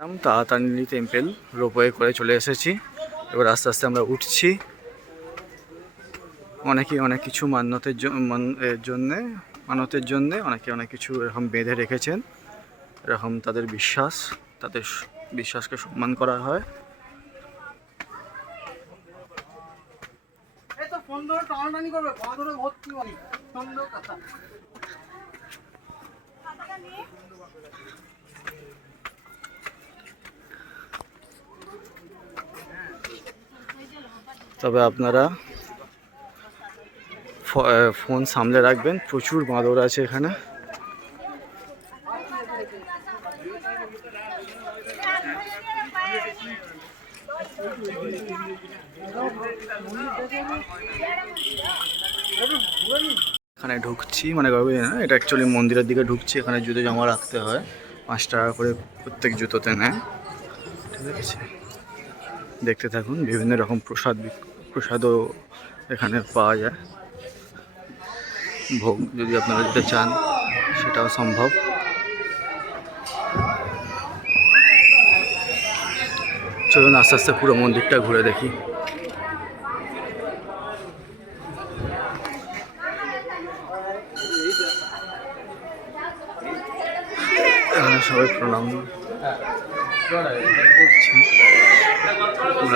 Taratarini temple ropeway করে চলে এসেছি। এবার আস্তে আস্তে আমরা উঠছি। অনেকেই অনেক কিছু মান্যতের জন্যে অনেকে অনেক কিছু এরকম বেঁধে রেখেছেন। এরকম তাদের বিশ্বাসকে সম্মান করা হয়। তবে আপনারা ফোন সামলে রাখবেন, প্রচুর বাঁদর আছে এখানে। এখানে ঢুকছি মানে এটা অ্যাকচুয়ালি মন্দিরের দিকে ঢুকছি। এখানে জুতো জমা রাখতে হয়, 5 টাকা করে প্রত্যেক জুতোতে নেয়। ঠিক আছে, দেখতে থাকুন। বিভিন্ন রকম প্রসাদও এখানে পাওয়া যায়। ভোগ যদি আপনারা দিতে চান সেটাও সম্ভব। চলুন আস্তে আস্তে পুরো মন্দিরটা ঘুরে দেখি। সবাই প্রণাম।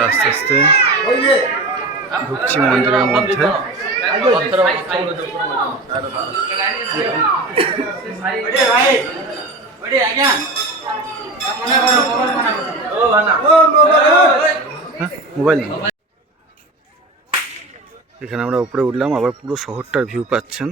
আস্তে আস্তে ঢুকছি মন্দিরের মধ্যে। মোবাইল এখানে আমরা উপরে উঠলাম, আবার পুরো শহরটার ভিউ পাচ্ছেন।